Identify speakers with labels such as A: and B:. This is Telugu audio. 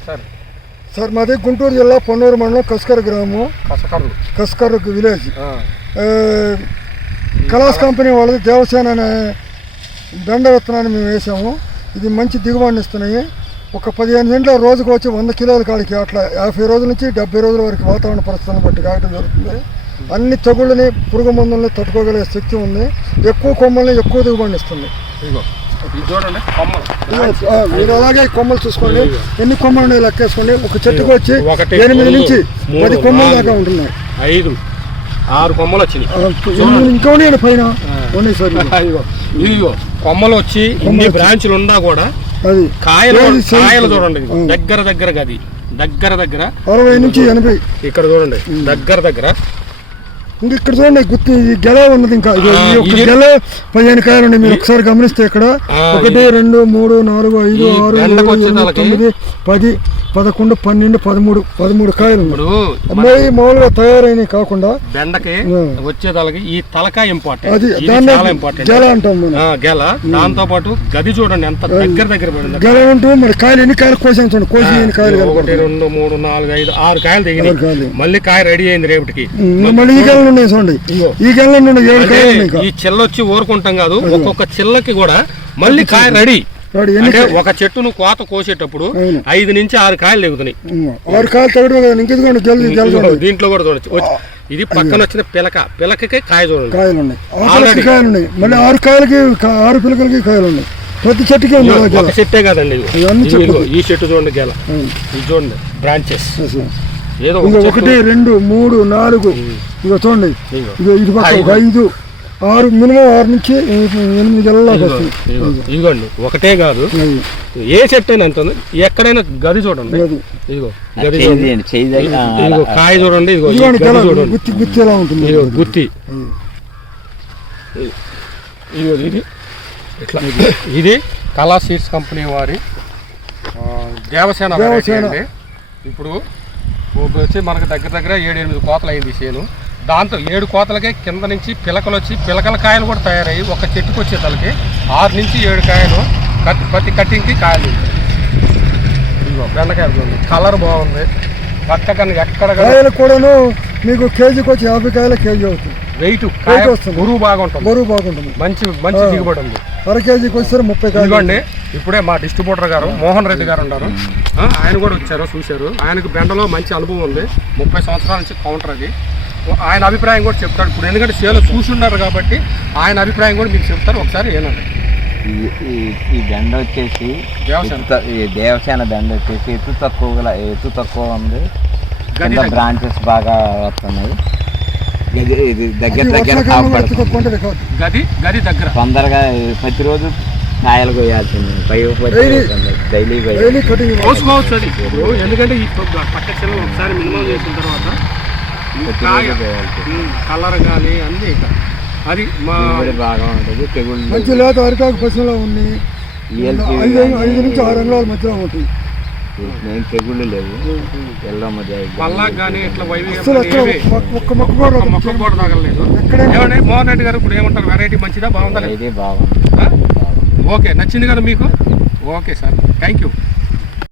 A: సార్ మాది గుంటూరు జిల్లా పొన్నూరు మండలం కస్కర్ గ్రామం, కస్కర్ విలేజ్. కలాస్ కంపెనీ వాళ్ళది దేవసేన అనే బెండ విత్తనాన్ని మేము వేసాము. ఇది మంచి దిగుబడిని ఇస్తున్నాయి. ఒక 15 గంటల రోజుకు వచ్చి 100 కిలోల కాడికి అట్లా 50 రోజుల నుంచి 70 రోజుల వరకు వాతావరణ పరిస్థితులను బట్టి కాయటం జరుగుతుంది. అన్ని తెగుళ్ళని పురుగు మందుల్ని తట్టుకోగలిగే శక్తి ఉంది. ఎక్కువ కొమ్మల్ని ఎక్కువ దిగుబడిని ఇస్తుంది. మీరు అలాగే కొమ్మలు చూసుకోండి, ఎన్ని కొమ్మలు లెక్కేసుకోండి. ఒక చెట్టుకు వచ్చి 8 నుంచి 10 కొమ్మలు దాకా ఉంటున్నాయి.
B: 5, 6 కొమ్మలు వచ్చినాయి.
A: ఇంకా ఉన్నాయి పైన ఉన్నాయి సార్.
B: కొమ్మలు వచ్చి ఇన్ని బ్రాంచ్లు ఉన్నా కూడా అది కాయలు చూడండి, దగ్గర గది దగ్గర
A: 60 నుంచి 80.
B: ఇక్కడ చూడండి దగ్గర
A: ఇక్కడ చూడండి గుర్తు గెల ఉన్నది. ఇంకా గెల 15 కాయలు ఉన్నాయి. మీరు ఒకసారి గమనిస్తే ఇక్కడ 1, 2, 3, 4, 5, 6, 7, 8, 9, 10, 11, 12, 13 కాయలు. అమ్మాయి మామూలుగా తయారైనవి కాకుండా
B: బెండకి వచ్చేదానికి ఈ తలకాయ ఇంపార్టెంట్,
A: గెల అంటాం మనం.
B: గెల దాంతో పాటు గది చూడండి ఎంత దగ్గర పడింది.
A: గెల ఉంటూ మరి కాయలు ఎన్ని కాయలు కోసాం చూడండి. కోసి ఎన్ని కాయలు
B: 1, 2, 3, 4, 5, 6 కాయలు దిగినాయి. మళ్ళీ కాయ రెడీ అయింది రేపటికి.
A: మళ్ళీ ఈ గెలలు ఉన్నాయి చూడండి. ఈ గెలలో 7 కాయలు ఉన్నాయి.
B: ఈ చిల్ల వచ్చి ఊరుకుంటాం కాదు, ఒక్కొక్క చిల్లకి కూడా మళ్ళీ కాయ రెడీ. అంటే ఒక చెట్టు నువ్వు కోత కోసేటప్పుడు 5 నుంచి 6 కాయలు దిగుతున్నాయి.
A: 6 కాయలు తగ్గడం
B: దీంట్లో కూడా చూడొచ్చు. ఇది పక్కన వచ్చిన పిలకకి కాయ చూడండి.
A: కాయలు ఉన్నాయి. మళ్ళీ 6 కాయలకి 6 పిలకలకి కాయలు ఉన్నాయి. ప్రతి చెట్టుకి
B: ఒక చెట్టే కాదండి. ఈ చెట్టు చూడండి గెల, ఇది చూడండి బ్రాంచెస్ ఏదో
A: 1, 2, 3, 4 ఇక చూడండి. ఇది 5, 6 మినిమం 6 నుంచి 8 గెలలాగా వస్తుంది.
B: ఇదిగోండి ఒకటే కాదు, ఏ చెట్టు అయినా ఎంత ఎక్కడైనా గది చూడండి. ఇదిగో గది ఇదిగో కాయ చూడండి. ఇదిగో
A: గుత్తి ఎలా ఉంటుంది.
B: గుత్తి ఇదిగో ఇది ఇట్లా. ఇది కళా సీడ్స్ కంపెనీ వారి దేవసేన. ఇప్పుడు వచ్చి మనకు దగ్గర 7-8 కోతలు అయింది చేను. దాంతో 7 కోతలకే కింద నుంచి పిలకలు వచ్చి పిలకల కాయలు కూడా తయారయ్యి ఒక చెట్టుకు వచ్చేతలకి 6 నుంచి 7 కాయలు ప్రతి కట్టింగ్కి కాయలు. ఇదిగో బెండకాయలు చూడండి, కలర్ బాగుంది. పక్కన ఎక్కడ
A: కాయలు కూడాను మీకు కేజీకి వచ్చి 50 కాయలు కేజీ అవుతుంది.
B: వెయిట్ వస్తుంది. బరువు బాగుంటుంది. మంచి దిగుబడి ఉంది.
A: అర కేజీకి వచ్చి 30 కాయలు.
B: ఇదిగోండి ఇప్పుడే మా డిస్ట్రిబ్యూటర్ గారు మోహన్ రెడ్డి గారు ఉన్నారు. ఆయన కూడా వచ్చారు, చూశారు. ఆయనకు బెండలో మంచి అనుభవం ఉంది. 30 సంవత్సరాల నుంచి కౌంటర్ అది. ఆయన అభిప్రాయం కూడా చెప్తాడు. ఇప్పుడు ఎందుకంటే సేలో చూసున్నారు కాబట్టి ఆయన అభిప్రాయం కూడా మీకు చెప్తారు. ఒకసారి ఏనండి.
C: ఈ బెండ వచ్చేసి దేవసేన బెండ వచ్చేసి ఎత్తు తక్కువ ఉంది. బ్రాంచెస్ బాగా వస్తున్నాయి. దగ్గర
B: గది దగ్గర
C: తొందరగా ప్రతిరోజు కాయలు కోయాల్సింది. డైలీ
B: కోసుకోవచ్చు. అది ఎందుకంటే ఈ పక్క చిన్న ఒకసారి మినిమం చేసిన తర్వాత కలర్ కానీ అన్నీ అది
C: బాగా ఉంటుంది. తెగుళ్ళు
A: మంచి లేత అరికాకు పశువులో ఉంది. 5 నుంచి 6 అంగుళాల మధ్యలో ఉంటుంది.
C: తెగుళ్ళు లేవు.
B: పల్లాకి కానీ ఇట్లా
A: ఒక్క మొక్క
B: కూడా తగలలేదు. ఏమండి మోహన్ రెడ్డి గారు ఇప్పుడు ఏమంటారు? వెరైటీ మంచిదా, బాగుందా?
C: బాగుంది.
B: ఓకే, నచ్చింది కదా మీకు? Okay sir, thank you.